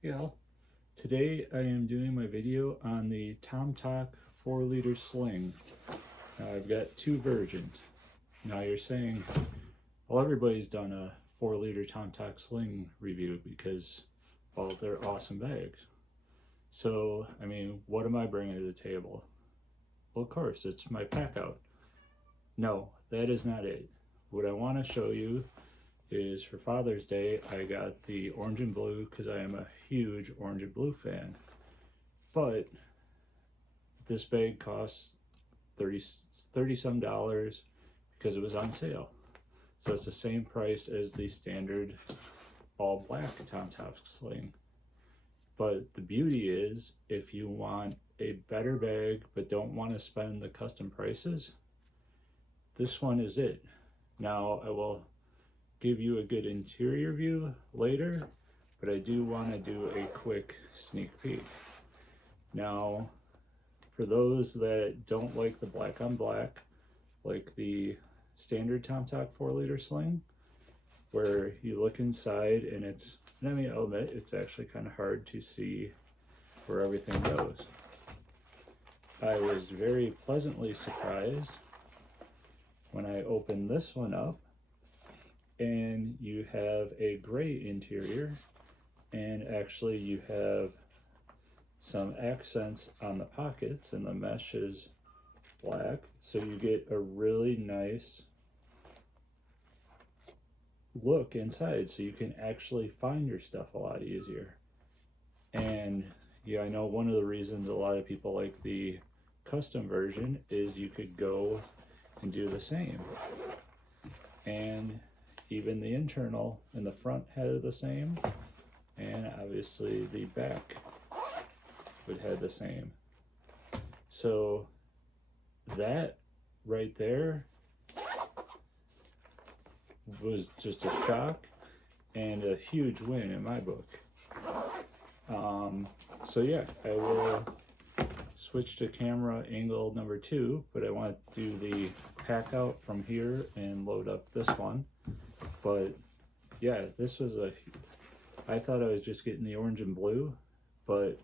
Yeah, today I am doing my video on the Tomtoc 4-liter Sling. Now I've got two versions. Now you're saying, well, everybody's done a 4-liter Tomtoc Sling review because, well, they're awesome bags. So, I mean, what am I bringing to the table? Well, of course, it's my pack out. No, that is not it. What I want to show you is for Father's Day, I got the orange and blue because I am a huge orange and blue fan. But this bag costs 30 some dollars because it was on sale. So it's the same price as the standard all black Tomtoc Sling. But the beauty is, if you want a better bag but don't want to spend the custom prices, this one is it. Now I will give you a good interior view later, but I do want to do a quick sneak peek. Now, for those that don't like the black on black, like the standard Tomtoc 4-liter Sling, where you look inside and I mean, I'll admit, it's actually kind of hard to see where everything goes. I was very pleasantly surprised when I opened this one up and you have a gray interior, and actually you have some accents on the pockets, and the mesh is black, so you get a really nice look inside, so you can actually find your stuff a lot easier. And yeah, I know one of the reasons a lot of people like the custom version is you could go and do the same, and even the internal and the front had the same, and obviously the back would have the same. So that right there was just a shock and a huge win in my book. So yeah, I will switch to camera angle number 2, but I want to do the pack out from here and load up this one. But yeah, this was I thought I was just getting the orange and blue, but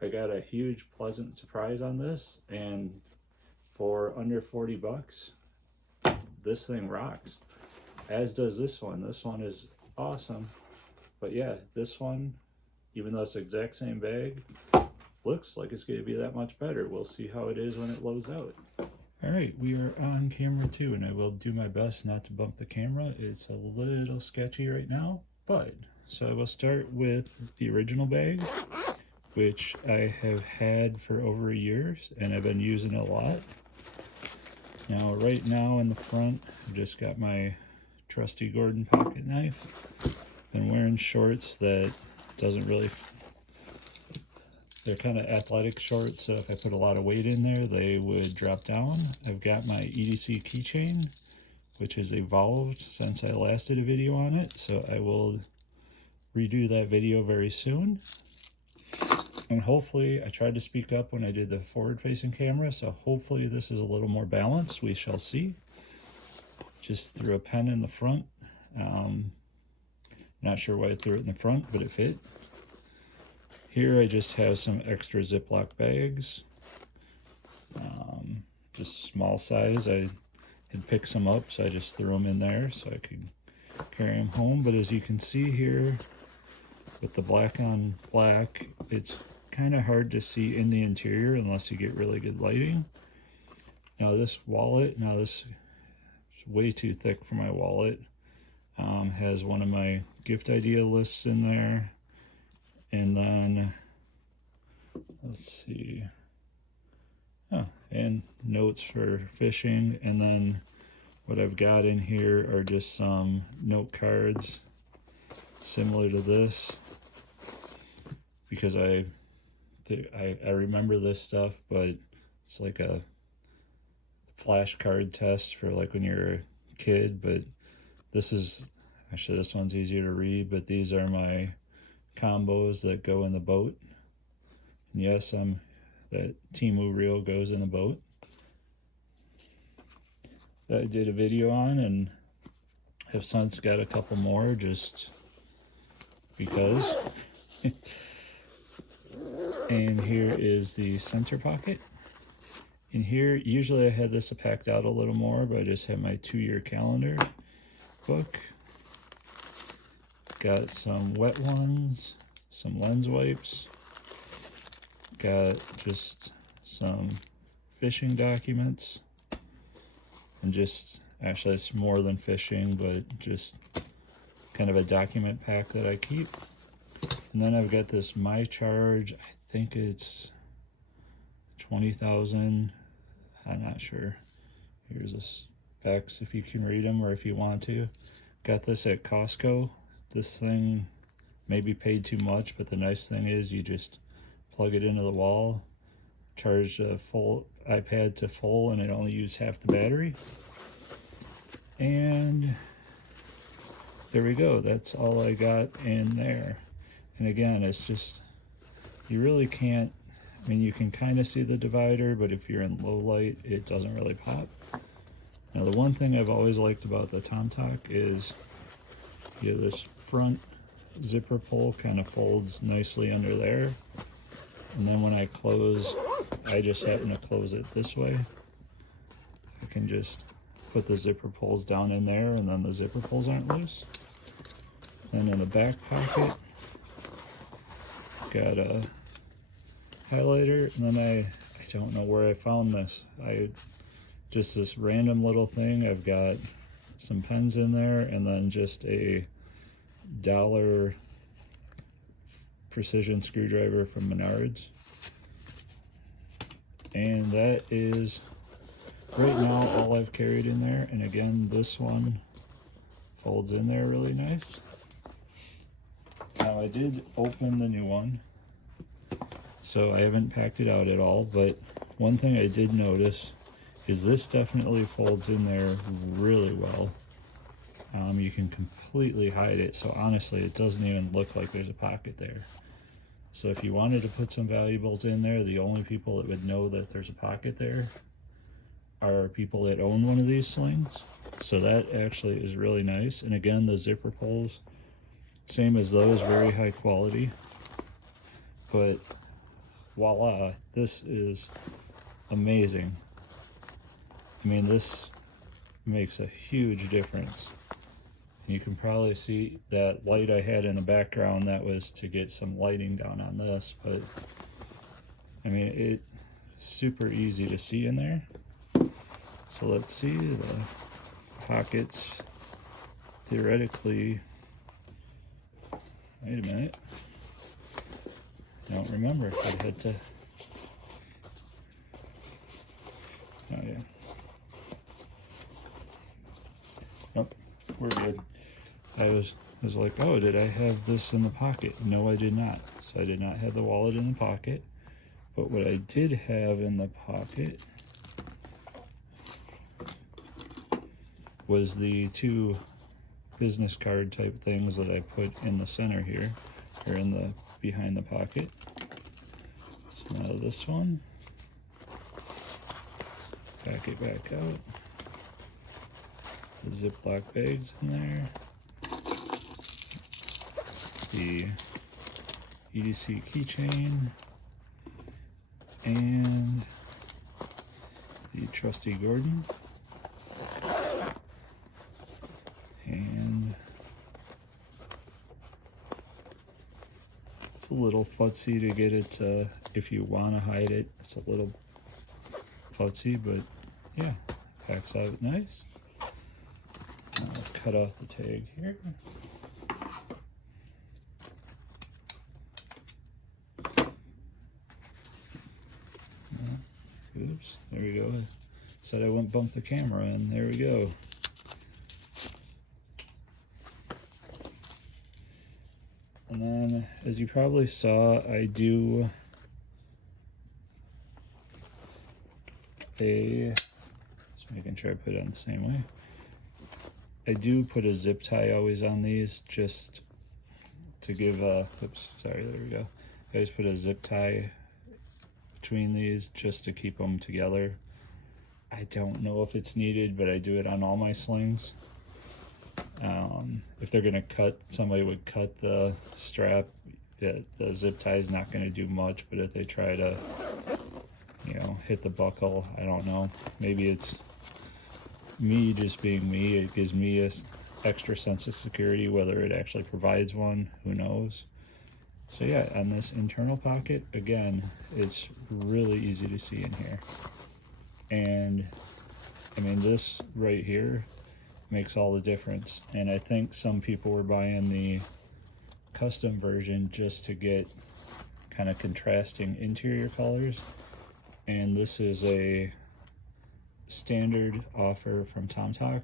I got a huge pleasant surprise on this, and for under 40 bucks, this thing rocks. As does this one. This one is awesome. But yeah, this one, even though it's the exact same bag, looks like it's going to be that much better. We'll see how it is when it loads out. All right, we are on camera 2, and I will do my best not to bump the camera. It's a little sketchy right now, but so I will start with the original bag, which I have had for over a year, and I've been using a lot. Now, right now in the front, I've just got my trusty Gordon pocket knife. Been wearing shorts that doesn't really, they're kind of athletic shorts, so if I put a lot of weight in there, they would drop down. I've got my EDC keychain, which has evolved since I last did a video on it, so I will redo that video very soon. And hopefully, I tried to speak up when I did the forward-facing camera, so hopefully this is a little more balanced. We shall see. Just threw a pen in the front. Not sure why I threw it in the front, but it fit. Here I just have some extra Ziploc bags. Just small size. I had picked some up, so I just threw them in there so I could carry them home. But as you can see here, with the black on black, it's kind of hard to see in the interior unless you get really good lighting. Now this wallet, this is way too thick for my wallet, has one of my gift idea lists in there, and then let's see, and notes for fishing, and then what I've got in here are just some note cards similar to this, because I remember this stuff, but it's like a flashcard test for like when you're a kid. But this is actually, this one's easier to read, but these are my combos that go in the boat. And yes, that Temu reel goes in the boat that I did a video on, and have since got a couple more just because. And here is the center pocket. In here, usually I had this packed out a little more, but I just have my 2-year calendar book. Got some wet ones, some lens wipes. Got just some fishing documents. And just, actually it's more than fishing, but just kind of a document pack that I keep. And then I've got this My Charge, I think it's 20,000. I'm not sure. Here's the specs if you can read them or if you want to. Got this at Costco. This thing maybe paid too much, but the nice thing is you just plug it into the wall, charge the full iPad to full, and it only uses half the battery. And there we go. That's all I got in there. And again, it's just, you really can't, I mean, you can kind of see the divider, but if you're in low light, it doesn't really pop. Now, the one thing I've always liked about the Tomtoc is you have this front zipper pull kind of folds nicely under there. And then when I close, I just happen to close it this way. I can just put the zipper pulls down in there, and then the zipper pulls aren't loose. And in the back pocket, got a highlighter, and then I don't know where I found this. Just this random little thing. I've got some pens in there, and then just a $1 precision screwdriver from Menards. And that is right now all I've carried in there. And again, this one folds in there really nice. Now I did open the new one, so I haven't packed it out at all, but one thing I did notice is this definitely folds in there really well. You can completely hide it, so honestly it doesn't even look like there's a pocket there. So if you wanted to put some valuables in there, the only people that would know that there's a pocket there are people that own one of these slings. So that actually is really nice. And again, the zipper pulls, same as those, very high quality. But voila, this is amazing. I mean, this makes a huge difference. You can probably see that light I had in the background, that was to get some lighting down on this, but I mean, it's super easy to see in there. So let's see, the pockets theoretically, wait a minute, I don't remember if I had to, oh yeah, nope, we're good. I was like, oh, did I have this in the pocket? No, I did not. So I did not have the wallet in the pocket. But what I did have in the pocket was the 2 business card type things that I put in the center here, or in the behind the pocket. So now this one, back it back out. The Ziploc bags in there. The EDC keychain, and the trusty Gordon, and it's a little futzy to get it if you want to hide it. It's a little futzy, but yeah, packs out nice. I'll cut off the tag here. Oops, there we go. Said I wouldn't bump the camera, and there we go. And then, as you probably saw, I do just making sure I put it on the same way. I do put a zip tie always on these, just to give oops, sorry, there we go. I just put a zip tie between these just to keep them together. I don't know if it's needed, but I do it on all my slings. If they're gonna cut, somebody would cut the strap, the zip tie is not going to do much, but if they try to, you know, hit the buckle, I don't know. Maybe it's me just being me. It gives me a extra sense of security. Whether it actually provides one, who knows. So yeah, on this internal pocket, again, it's really easy to see in here. And I mean, this right here makes all the difference. And I think some people were buying the custom version just to get kind of contrasting interior colors. And this is a standard offer from Tomtoc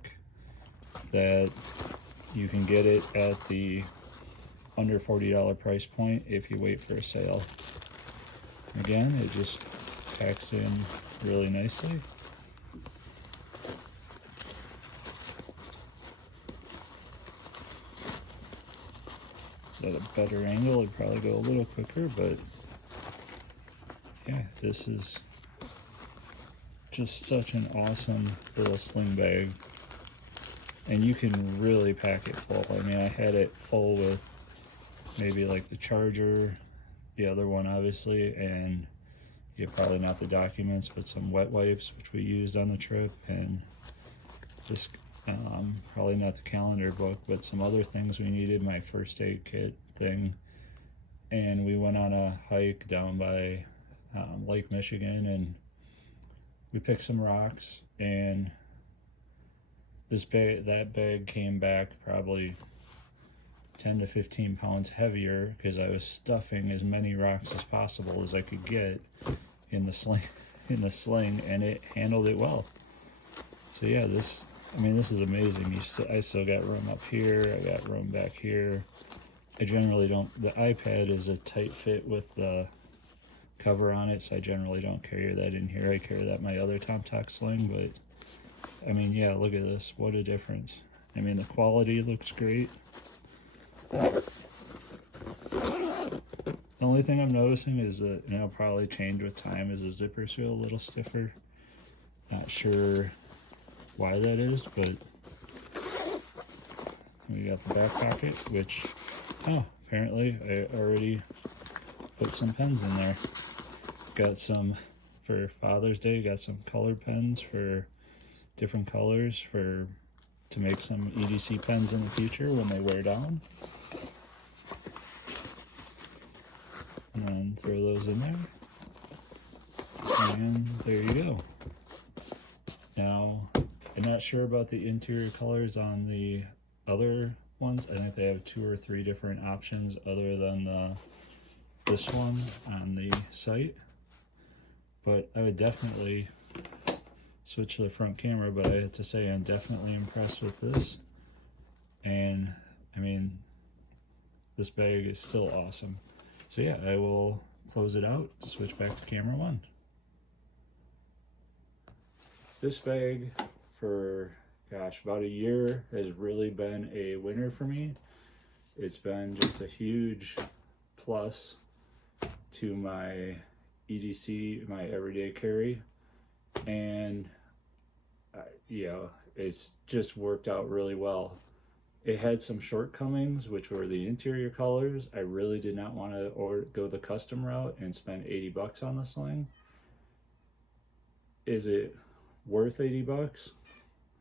that you can get it at the under $40 price point if you wait for a sale. Again, it just packs in really nicely. At a better angle, it'd probably go a little quicker, but yeah, this is just such an awesome little sling bag. And you can really pack it full. I mean, I had it full with maybe like the charger, the other one obviously, and yeah, probably not the documents, but some wet wipes, which we used on the trip, and just probably not the calendar book, but some other things we needed, my first aid kit thing. And we went on a hike down by Lake Michigan, and we picked some rocks, and that bag came back probably 10 to 15 pounds heavier because I was stuffing as many rocks as possible as I could get in the sling, and it handled it well. So yeah, this is amazing. I still got room up here, I got room back here. I generally don't, the iPad is a tight fit with the cover on it, so I generally don't carry that in here. I carry that in my other Tomtoc sling, but I mean, yeah, look at this, what a difference. I mean, the quality looks great. The only thing I'm noticing is that, and it'll probably change with time, is the zippers feel a little stiffer. Not sure why that is, but we got the back pocket, which, oh, apparently I already put some pens in there. Got some for Father's Day, got some colored pens for different colors to make some EDC pens in the future when they wear down. And then throw those in there. And there you go. Now, I'm not sure about the interior colors on the other ones. I think they have 2 or 3 different options other than this one on the site. But I would definitely switch to the front camera, but I have to say I'm definitely impressed with this. And I mean, this bag is still awesome. So yeah, I will close it out, switch back to camera 1. This bag for, gosh, about a year has really been a winner for me. It's been just a huge plus to my EDC, my everyday carry. And you know, it's just worked out really well. It had some shortcomings, which were the interior colors. I really did not want to go the custom route and spend 80 bucks on the sling. Is it worth 80 bucks?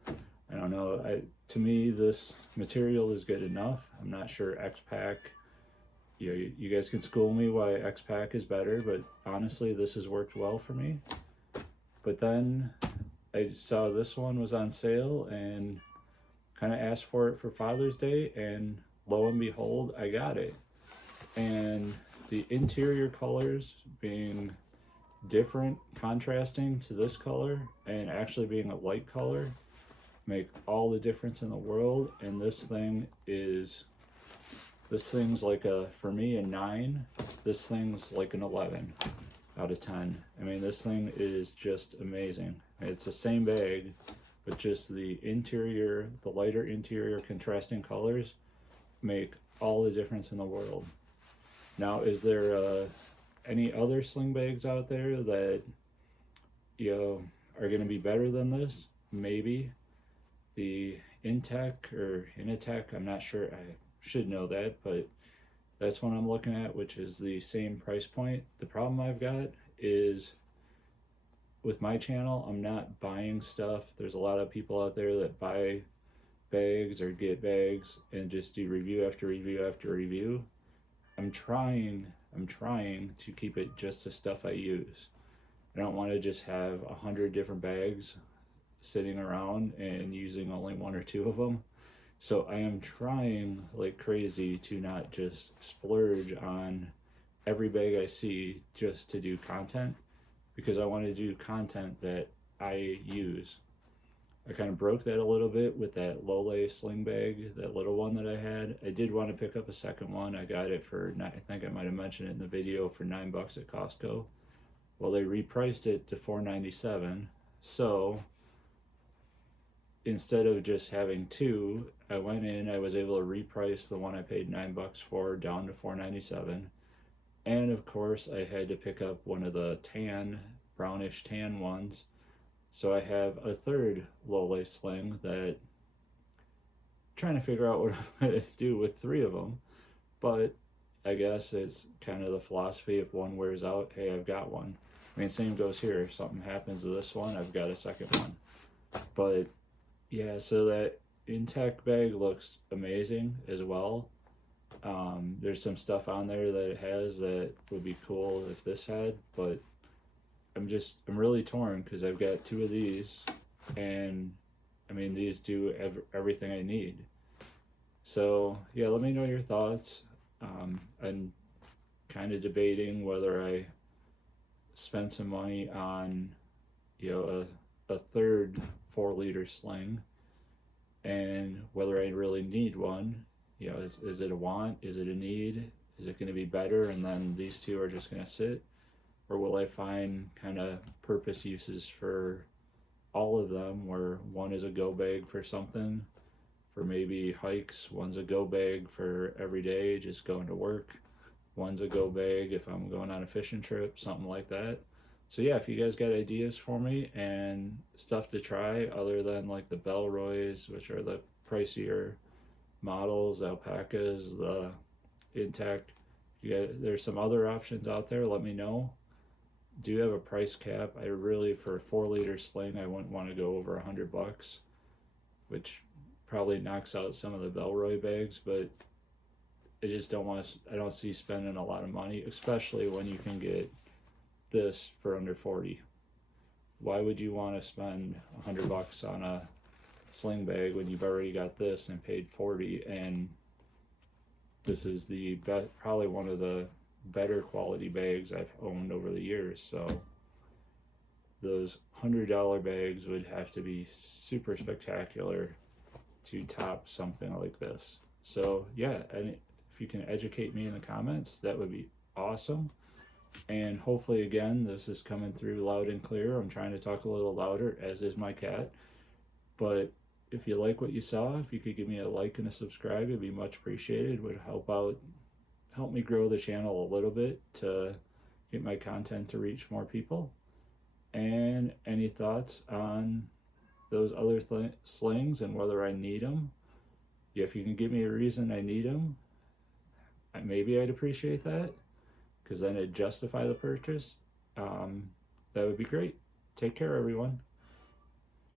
I don't know. To me, this material is good enough. I'm not sure X-Pack, you guys can school me why X-Pack is better, but honestly, this has worked well for me. But then I saw this one was on sale and kind of asked for it for Father's Day, and lo and behold, I got it. And the interior colors being different, contrasting to this color, and actually being a light color, make all the difference in the world. And this thing's like for me, a 9. This thing's like an 11 out of 10. I mean, this thing is just amazing. It's the same bag, but just the interior, the lighter interior contrasting colors make all the difference in the world. Now, is there any other sling bags out there that are going to be better than this? Maybe. The Intech or Initech, I'm not sure, I should know that, but That's what I'm looking at, which is the same price point. The problem I've got is with my channel, I'm not buying stuff. There's a lot of people out there that buy bags or get bags and just do review after review after review. I'm trying to keep it just the stuff I use. I don't want to just have 100 different bags sitting around and using only one or two of them. So I am trying like crazy to not just splurge on every bag I see just to do content, because I want to do content that I use. I kind of broke that a little bit with that low-lay sling bag, that little one that I had. I did want to pick up a second one. I got it for, I think I might have mentioned it in the video, for $9 at Costco. Well, they repriced it to $4.97. So instead of just having two, I went in, I was able to reprice the one I paid $9 for down to $4.97. And of course, I had to pick up one of the brownish tan ones. So I have a third low-lay sling that I'm trying to figure out what I'm going to do with three of them. But I guess it's kind of the philosophy, if one wears out, hey, I've got one. I mean, same goes here. If something happens to this one, I've got a second one. But yeah, so that intact bag looks amazing as well. There's some stuff on there that it has that would be cool if this had, but I'm really torn because I've got two of these, and I mean, these do everything I need. So yeah, let me know your thoughts. I'm kind of debating whether I spend some money on, a third 4-liter sling, and whether I really need one. Is it a want? Is it a need? Is it going to be better and then these two are just going to sit? Or will I find kind of purpose uses for all of them, where one is a go bag for something, for maybe hikes, one's a go bag for every day, just going to work, one's a go bag if I'm going on a fishing trip, something like that. So yeah, if you guys got ideas for me and stuff to try other than like the Bellroys, which are the pricier models, alpacas, the intact, there's some other options out there, let me know. Do you have a price cap? I really, for a 4-liter sling, I wouldn't want to go over $100, which probably knocks out some of the Bellroy bags, but I just don't want to, I don't see spending a lot of money, especially when you can get this for under 40. Why would you want to spend $100 on a sling bag when you've already got this and paid 40? And this is the probably one of the better quality bags I've owned over the years. So those $100 bags would have to be super spectacular to top something like this. So yeah, and if you can educate me in the comments, that would be awesome. And hopefully, again, this is coming through loud and clear. I'm trying to talk a little louder, as is my cat. But if you like what you saw, if you could give me a like and a subscribe, it'd be much appreciated. It would help me grow the channel a little bit to get my content to reach more people. And any thoughts on those other slings and whether I need them? Yeah, if you can give me a reason I need them, maybe I'd appreciate that, because then it'd justify the purchase. That would be great. Take care, everyone.